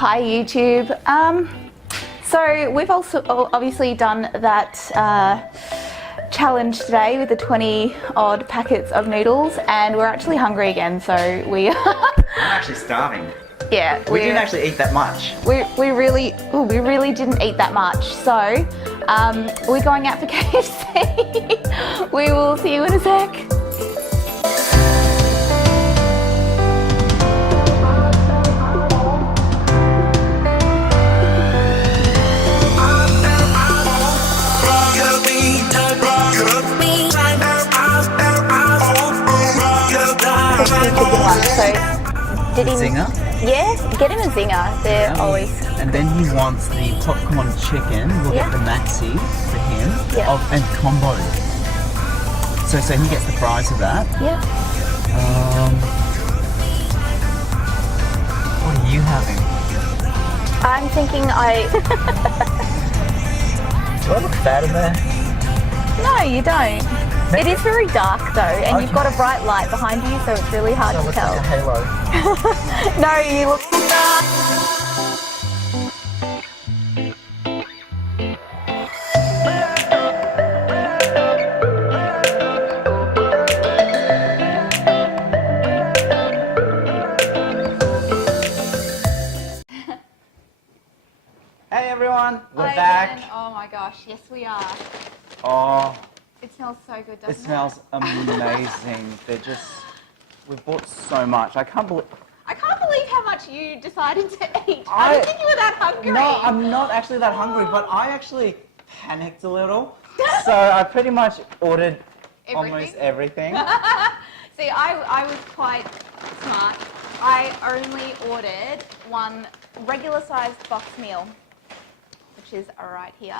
Hi YouTube. So we've also obviously done that challenge today with the 20 odd packets of noodles, and we're actually hungry again, so we are I'm actually starving. Yeah, we didn't actually eat that much. We really didn't eat that much. So we're going out for KFC. We will see you in a sec. So did he? Zinger? Yes, get him a zinger. They're always. And then he wants the popcorn chicken. We'll get the maxi for him. Yeah. And combo. So he gets the fries of that. Yeah. What are you having? I'm thinking Do I look bad in there? No, you don't. It is very dark though, and you've got a bright light behind you, so it's really hard to tell. Like a halo. No, you look. Hey everyone, we're Hi back. again. Oh my gosh, yes we are. Oh, It smells so good, doesn't it? it smells amazing. We've bought so much. I can't believe how much you decided to eat. I didn't think you were that hungry. No, I'm not actually that hungry, but I actually panicked a little. So I pretty much ordered almost everything. See, I was quite smart. I only ordered one regular sized box meal, which is right here.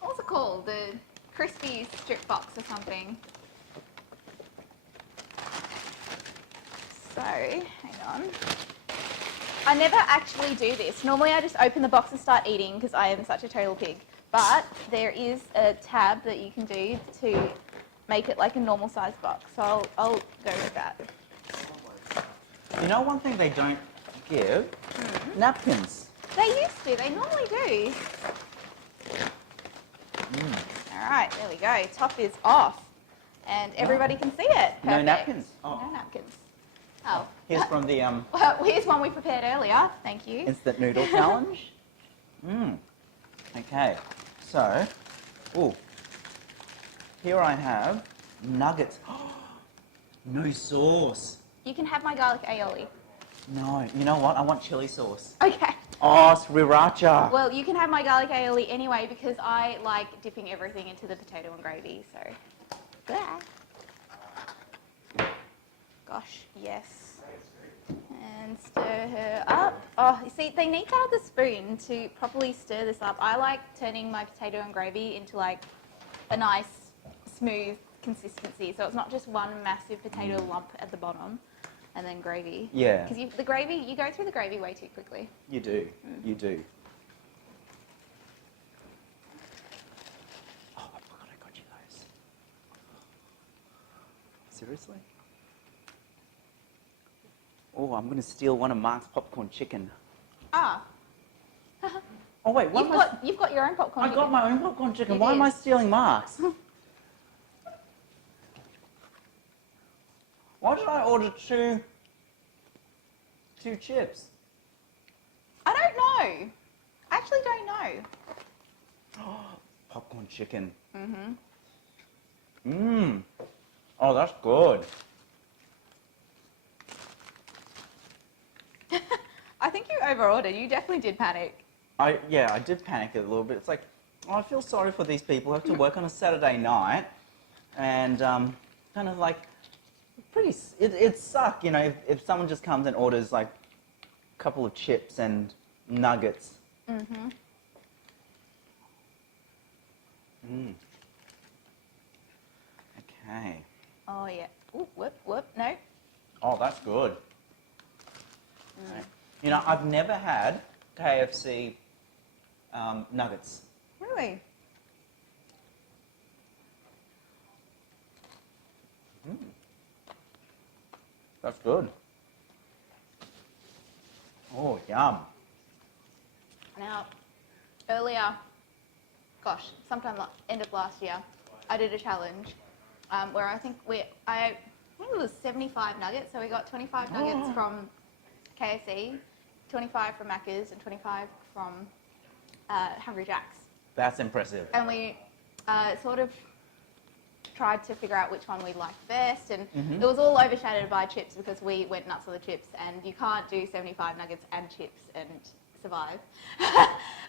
What's it called? The crispy strip box or something. So, hang on. I never actually do this. Normally I just open the box and start eating because I am such a total pig. But there is a tab that you can do to make it like a normal sized box. So I'll go with that. You know one thing they don't give? Napkins. They used to. They normally do. All right, there we go. Top is off. And everybody can see it. Perfect. No napkins. Oh. No napkins. Oh. Here's from the Well, here's one we prepared earlier. Thank you. instant noodle challenge. Okay, so, here I have nuggets. No sauce. You can have my garlic aioli. No, you know what? I want chili sauce. Okay. Oh, Sriracha. Well, you can have my garlic aioli anyway because I like dipping everything into the potato and gravy, so. Blah. Gosh, yes. And stir her up. Oh, you see, they need to have the spoon to properly stir this up. I like turning my potato and gravy into like a nice, smooth consistency. So it's not just one massive potato lump at the bottom and then gravy. Yeah. Because you go through the gravy way too quickly. You do. You do. Oh, I forgot I got you those. Seriously? Oh, I'm going to steal one of Mark's popcorn chicken. Ah. Oh, wait. You've got your own popcorn chicken. I got my own popcorn chicken. You Why did. am I stealing Mark's? Why did I order two chips? I don't know. I actually don't know. Popcorn chicken. Oh, that's good. I think you over-ordered. You definitely did panic. I did panic a little bit. It's like, I feel sorry for these people who have to work on a Saturday night, and kind of like, it sucks, you know, if someone just comes and orders like a couple of chips and nuggets. Okay. Oh yeah. Ooh, whoop, no. Oh, that's good. You know, I've never had KFC nuggets. Really? That's good. Oh, yum. Now, earlier, gosh, sometime end of last year, I did a challenge where I think it was 75 nuggets. So we got 25 nuggets from KFC, 25 from Macca's, and 25 from Hungry Jack's. That's impressive. And we sort of tried to figure out which one we liked best, and it was all overshadowed by chips because we went nuts on the chips, and you can't do 75 nuggets and chips and survive.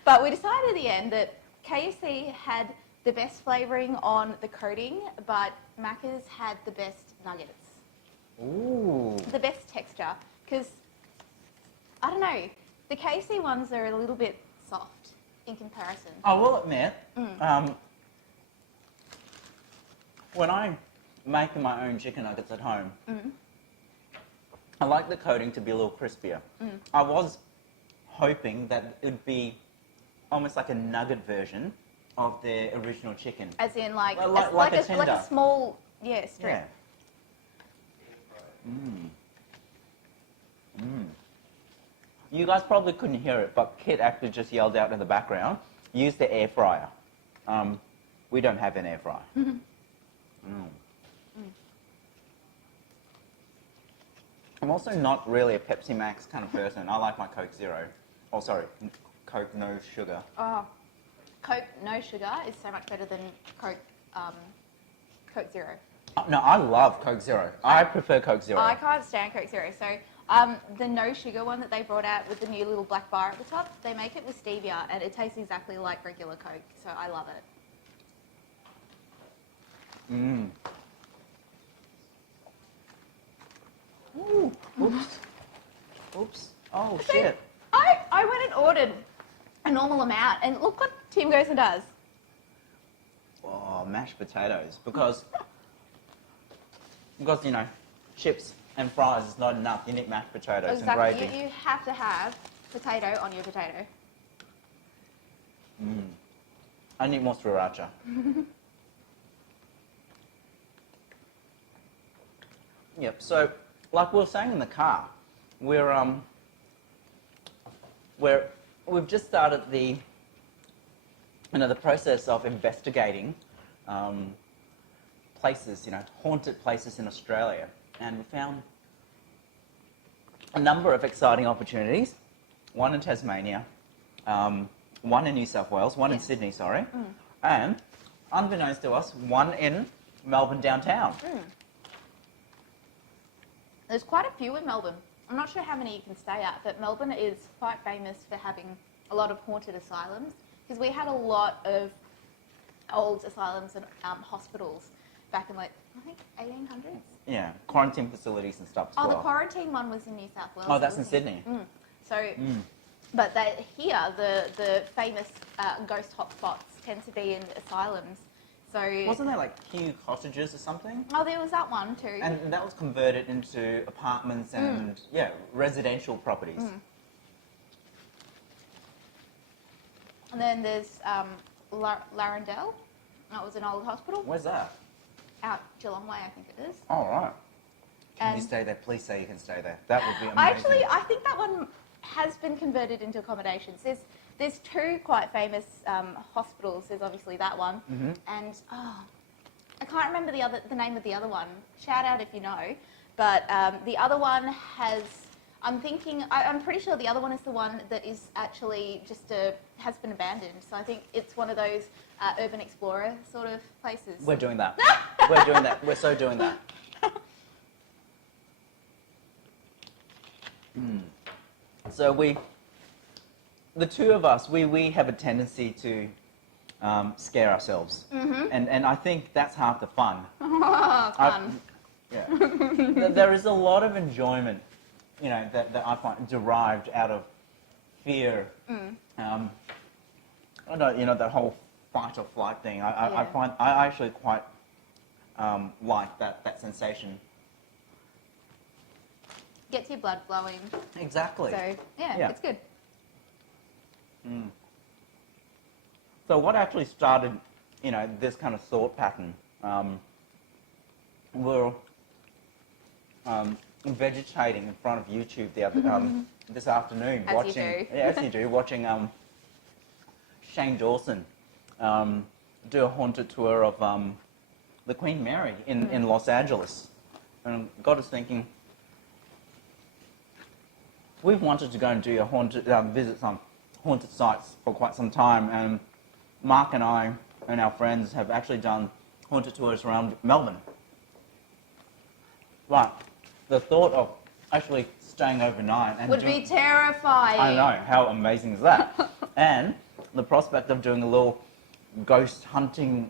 But we decided at the end that KFC had the best flavouring on the coating, but Macca's had the best nuggets. Ooh. The best texture, because, I don't know, the KFC ones are a little bit soft in comparison. I will admit, when I make my own chicken nuggets at home, I like the coating to be a little crispier. I was hoping that it would be almost like a nugget version of their original chicken. As in, like a like a tender. small, strip. Yeah. You guys probably couldn't hear it, but Kit actually just yelled out in the background, use the air fryer. We don't have an air fryer. I'm also not really a Pepsi Max kind of person. I like my Coke Zero. Oh, sorry, Coke no sugar. Oh, Coke no sugar is so much better than Coke Zero. Oh, no, I love Coke Zero. I prefer Coke Zero. I can't stand Coke Zero. So the no sugar one that they brought out with the new little black bar at the top, they make it with stevia, and it tastes exactly like regular Coke. So I love it. Ooh, oops. Oops. Oh, shit. I went and ordered a normal amount, and look what Tim goes and does. Oh, mashed potatoes. Because, you know, chips and fries is not enough. You need mashed potatoes and gravy. Exactly. You have to have potato on your potato. I need more sriracha. Yep, so like we were saying in the car, we've just started the process of investigating places, haunted places in Australia, and we found a number of exciting opportunities. One in Tasmania, one in New South Wales, one in Sydney, and unbeknownst to us, one in Melbourne downtown. There's quite a few in Melbourne. I'm not sure how many you can stay at, but Melbourne is quite famous for having a lot of haunted asylums, because we had a lot of old asylums and hospitals back in, like, I think 1800s. Yeah, quarantine facilities and stuff as well. The quarantine one was in New South Wales. Oh, that's in Sydney. But here, the famous ghost hotspots tend to be in asylums. So wasn't there like Kew cottages or something? Oh, there was that one too. And that was converted into apartments and residential properties. And then there's Larendelle. That was an old hospital. Where's that? Out Geelong Way, I think it is. Oh, right. Can you stay there? Please say you can stay there. That would be amazing. I think that one has been converted into accommodations. There's two quite famous hospitals. There's obviously that one, and I can't remember the name of the other one. Shout out if you know. But the other one has. I'm pretty sure the other one is the one that is actually has been abandoned. So I think it's one of those urban explorer sort of places. We're doing that. We're doing that. We're so doing that. So the two of us, we have a tendency to scare ourselves, and I think that's half the fun. Fun. There is a lot of enjoyment, that I find derived out of fear. I don't, that whole fight or flight thing. I actually quite like that sensation. Gets your blood flowing. Exactly. So yeah, it's good. So what actually started, this kind of thought pattern? vegetating in front of YouTube the other this afternoon, As watching you do. yeah, as you do, watching Shane Dawson do a haunted tour of the Queen Mary in Los Angeles, and got us thinking. We've wanted to go and do a haunted visit some haunted sites for quite some time, and Mark and I and our friends have actually done haunted tours around Melbourne. But the thought of actually staying overnight and Would be terrifying. I know, how amazing is that? And the prospect of doing a little ghost hunting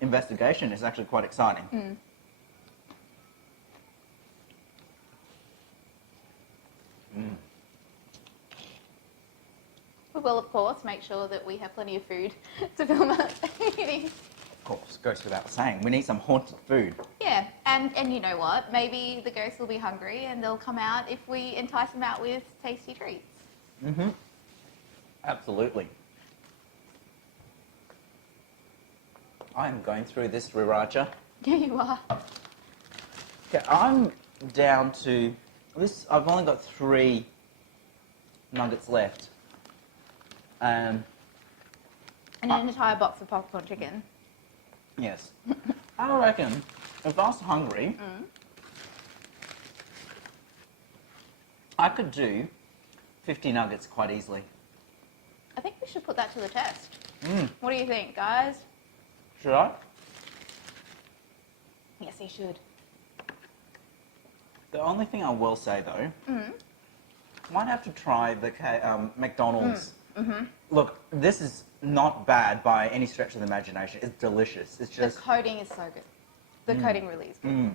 investigation is actually quite exciting. We will, of course, make sure that we have plenty of food to film us eating. Of course, goes without saying. We need some haunted food. Yeah, and you know what? Maybe the ghosts will be hungry and they'll come out if we entice them out with tasty treats. Absolutely. I am going through this Sriracha. Yeah, you are. Okay, I'm down to this. I've only got 3 nuggets left. And an entire box of popcorn chicken. Yes. I reckon if I was hungry, I could do 50 nuggets quite easily. I think we should put that to the test. What do you think, guys? Should I? Yes, you should. The only thing I will say though, might have to try the McDonald's. Look, this is not bad by any stretch of the imagination. It's delicious. It's just The coating is so good. The coating really is good.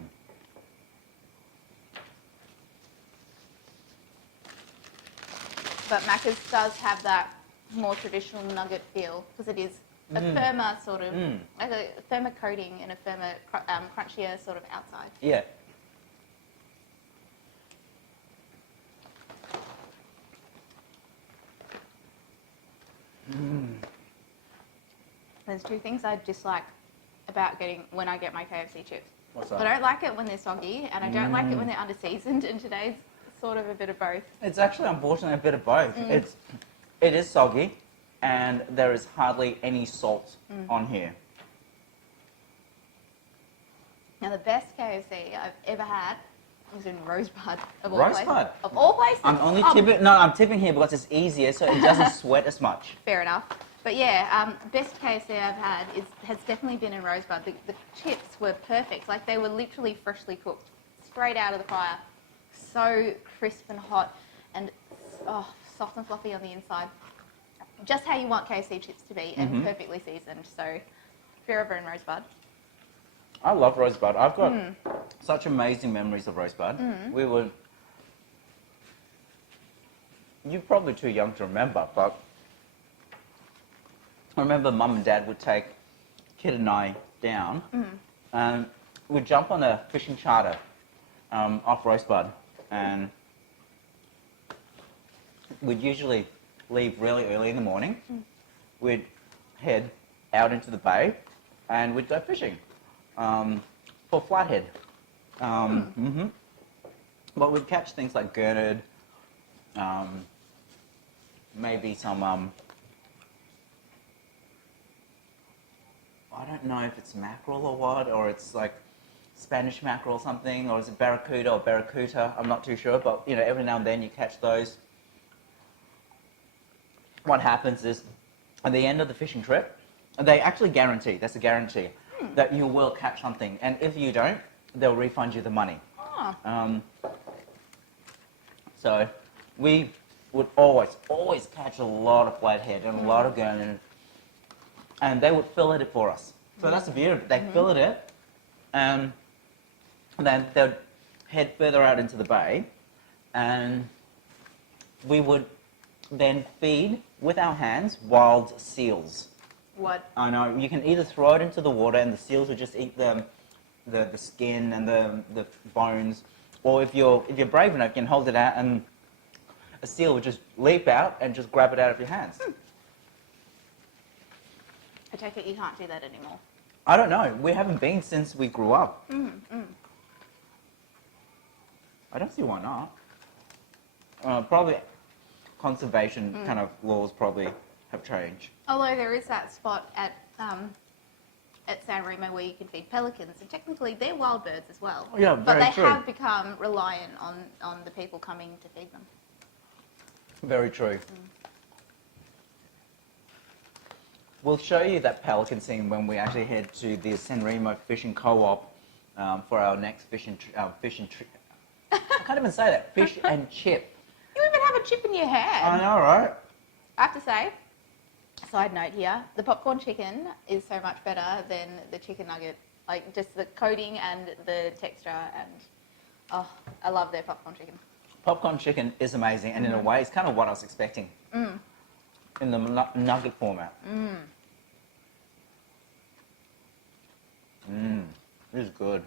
But Macca's does have that more traditional nugget feel because it is a firmer sort of, like a firmer coating and a firmer, crunchier sort of outside. yeah. There's 2 things I dislike about getting when I get my KFC chips. What's that? I don't like it when they're soggy, and I don't like it when they're under-seasoned, and today's sort of a bit of both. It's actually unfortunately a bit of both. It is soggy, and there is hardly any salt on here. Now, the best KFC I've ever had was in Rosebud, of all Rosebud? places. Of all places. I'm only tipping. No, I'm tipping here because it's easier, so it doesn't sweat as much. Fair enough. But yeah, best KFC I've had has definitely been in Rosebud. The chips were perfect. Like, they were literally freshly cooked, straight out of the fryer. So crisp and hot, and soft and fluffy on the inside. Just how you want KFC chips to be, and perfectly seasoned. So if you're ever in Rosebud. I love Rosebud. I've got such amazing memories of Rosebud. We would... You're probably too young to remember, but I remember Mum and Dad would take Kid and I down, and we'd jump on a fishing charter off Rosebud, and we'd usually leave really early in the morning. We'd head out into the bay, and we'd go fishing for flathead. But we'd catch things like gurnard, maybe some, I don't know if it's mackerel or what, or it's like Spanish mackerel or something, or is it barracuda or barracuda? I'm not too sure, but you know, every now and then you catch those. What happens is, at the end of the fishing trip, they actually guarantee, that's a guarantee, that you will catch something, and if you don't, they'll refund you the money. So we would always catch a lot of flathead and a lot of gurnard, and they would fillet it for us. So that's the beauty of it. They fillet it, and then they'd head further out into the bay, and we would then feed with our hands wild seals. What? I know. You can either throw it into the water and the seals will just eat the skin and the bones, or if you're brave enough, you can hold it out and a seal would just leap out and just grab it out of your hands. I take it you can't do that anymore. I don't know. We haven't been since we grew up. I don't see why not. Probably conservation kind of laws probably have changed. Although there is that spot at San Remo where you can feed pelicans, and technically they're wild birds as well. Yeah, but very they true. have become reliant on the people coming to feed them. Very true. We'll show you that pelican scene when we actually head to the San Remo Fishing Co-op for our next fish and I can't even say that. Fish and chip. You even have a chip in your hand. I know, right? I have to say, side note here, the popcorn chicken is so much better than the chicken nugget. Like, just the coating and the texture, and oh, I love their popcorn chicken. Popcorn chicken is amazing, and in a way, it's kind of what I was expecting in the nugget format. This is good.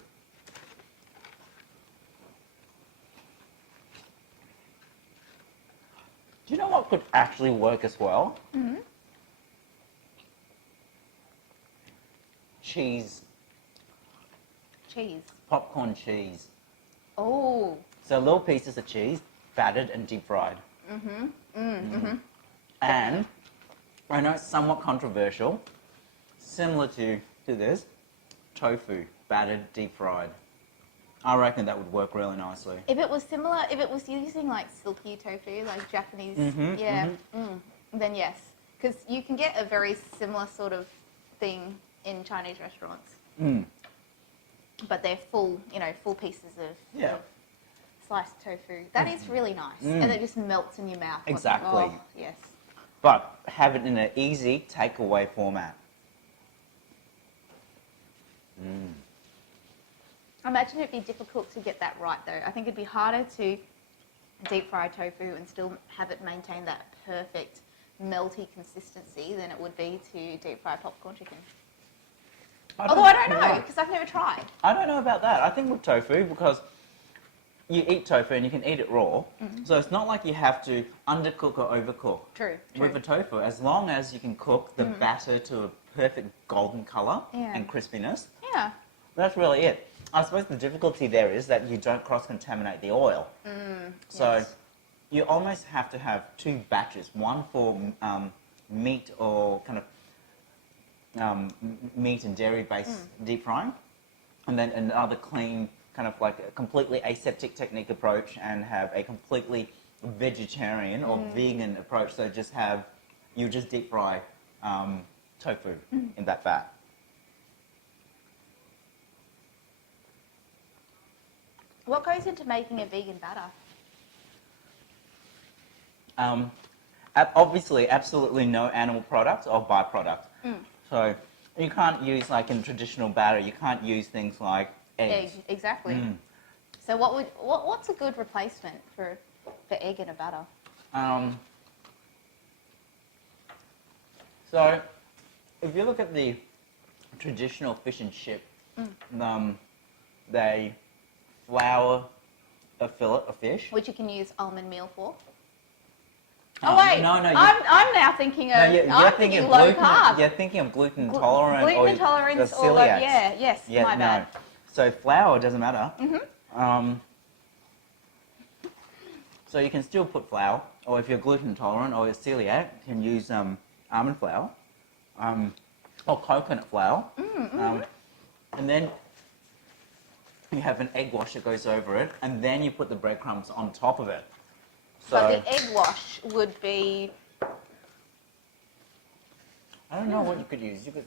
Do you know what could actually work as well? Cheese. Cheese. Popcorn cheese. Oh. So little pieces of cheese, battered and deep fried. And I know it's somewhat controversial, similar to this, tofu, battered, deep fried. I reckon that would work really nicely. If it was similar, if it was using like silky tofu, like Japanese, then yes. Because you can get a very similar sort of thing in Chinese restaurants. But they're full, full pieces of sliced tofu. That is really nice. And it just melts in your mouth. Exactly. Oh, yes. But have it in an easy takeaway format. I imagine it'd be difficult to get that right though. I think it'd be harder to deep fry tofu and still have it maintain that perfect melty consistency than it would be to deep fry popcorn chicken. Although I don't know, because I've never tried. I don't know about that. I think with tofu, because you eat tofu and you can eat it raw, so it's not like you have to undercook or overcook. True. With the tofu, as long as you can cook the batter to a perfect golden colour and crispiness, that's really it. I suppose the difficulty there is that you don't cross-contaminate the oil. So you almost have to have two batches, one for meat or kind of meat and dairy-based deep frying, and then another clean, kind of like a completely aseptic technique approach, and have a completely vegetarian or vegan approach. So you just deep fry tofu in that fat. What goes into making a vegan batter? Obviously, absolutely no animal product or byproduct. So you can't use, like in traditional batter, you can't use things like eggs. Egg, exactly. So what's a good replacement for egg in a batter? So if you look at the traditional fish and chip, they flour a fillet of fish. Which you can use almond meal for. Oh, Oh wait, no, I'm now thinking of you're thinking of low gluten, carb. You're thinking of gluten intolerant Gluten or intolerance the or celiacs. my bad. So flour doesn't matter. So you can still put flour, or if you're gluten intolerant or you're celiac, you can use almond flour or coconut flour. And then you have an egg wash that goes over it, and then you put the breadcrumbs on top of it. So But the egg wash would be... I don't know what you could use. You could.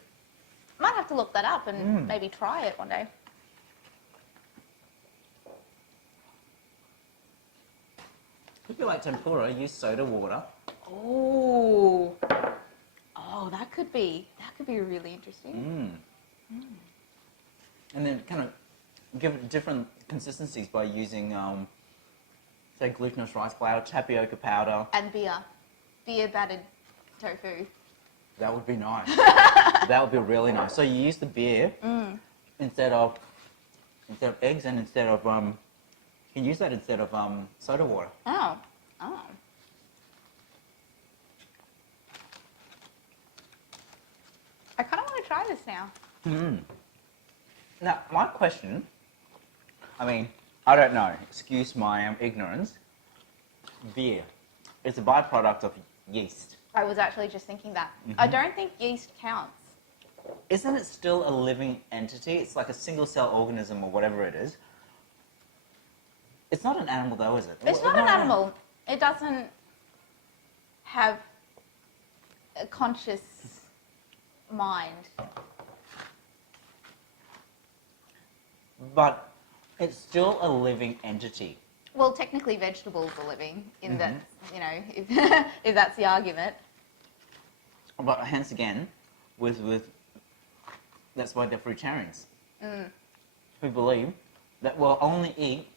Might have to look that up and maybe try it one day. If you like tempura, use soda water. Oh, that could be really interesting. And then kind of give it different consistencies by using, say, glutinous rice flour, tapioca powder. And beer battered tofu. That would be nice. That would be really nice. So you use the beer instead of eggs, and instead of you can use that instead of soda water. Oh. I kind of want to try this now. Now, my question, I mean, I don't know, excuse my ignorance, beer is a byproduct of yeast. I was actually just thinking that. I don't think yeast counts. Isn't it still a living entity? It's like a single-cell organism or whatever it is. It's not an animal though, is it? It's not an animal. It doesn't have a conscious mind. But it's still a living entity. Well, technically vegetables are living in that, you know, if that's the argument. But hence again, with that's why they're fruitarians. Who believe that we'll only eat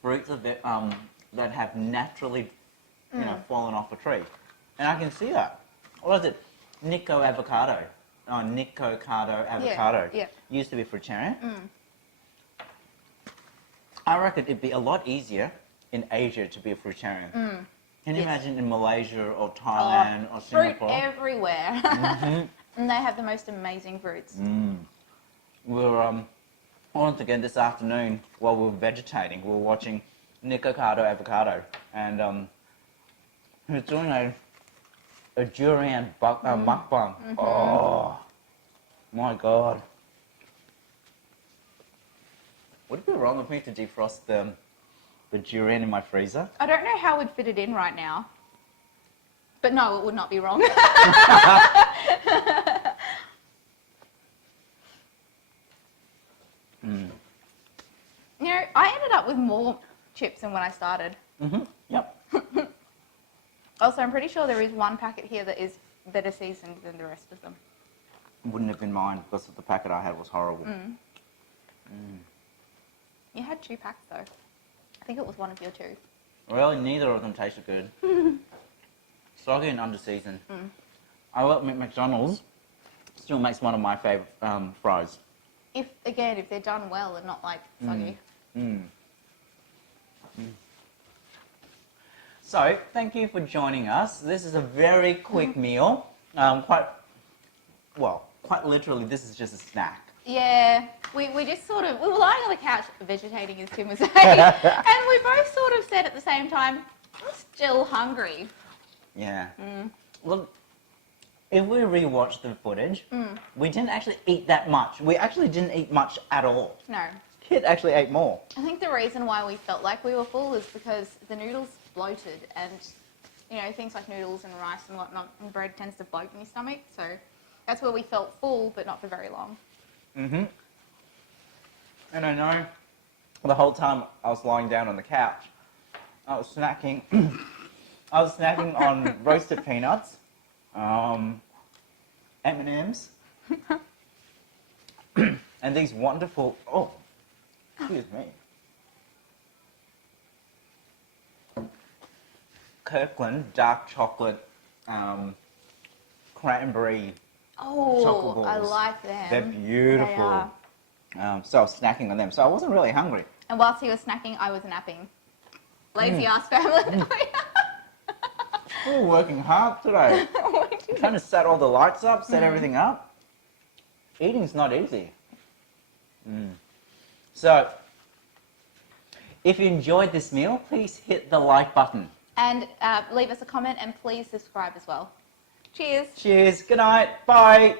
fruits that have naturally, you know, fallen off a tree. And I can see that. What is it? Nico avocado. Oh, Nico cardo avocado. Yeah. Used to be fruitarian. I reckon it'd be a lot easier in Asia to be a fruitarian. Can you imagine in Malaysia or Thailand or Singapore? Fruit everywhere. And they have the most amazing fruits. We're once again this afternoon while we were vegetating, we were watching Nico cardo avocado, and he's doing a durian mukbang. Oh my god! Would it be wrong of me to defrost the durian in my freezer? I don't know how we'd fit it in right now. But no, it would not be wrong. You know, I ended up with more chips than when I started. Yep. Also, I'm pretty sure there is one packet here that is better seasoned than the rest of them. Wouldn't have been mine because the packet I had was horrible. You had 2 packs though. I think it was one of your 2. Well, neither of them tasted good. Soggy and under-seasoned. I will admit McDonald's still makes one of my favourite fries. If they're done well and not like soggy. So, thank you for joining us. This is a very quick meal. Quite literally, this is just a snack. Yeah, we just sort of, we were lying on the couch vegetating, as Tim was saying, and we both sort of said at the same time, we're still hungry. Yeah. Well, if we rewatch the footage, we didn't actually eat that much. We actually didn't eat much at all. No. Kid actually ate more. I think the reason why we felt like we were full is because the noodles bloated, and, you know, things like noodles and rice and whatnot, and bread tends to bloat in your stomach, so that's where we felt full, but not for very long. And I know the whole time I was lying down on the couch, I was snacking. I was snacking on roasted peanuts, M&Ms, and these wonderful, excuse me, Kirkland dark chocolate cranberry chocolate balls. I like them. They're beautiful. They are. So I was snacking on them. So I wasn't really hungry. And whilst he was snacking, I was napping. Lazy ass family. We were working hard today. Trying to set all the lights up, set everything up. Eating's not easy. So, if you enjoyed this meal, please hit the like button. And leave us a comment and please subscribe as well. Cheers. Cheers. Good night. Bye.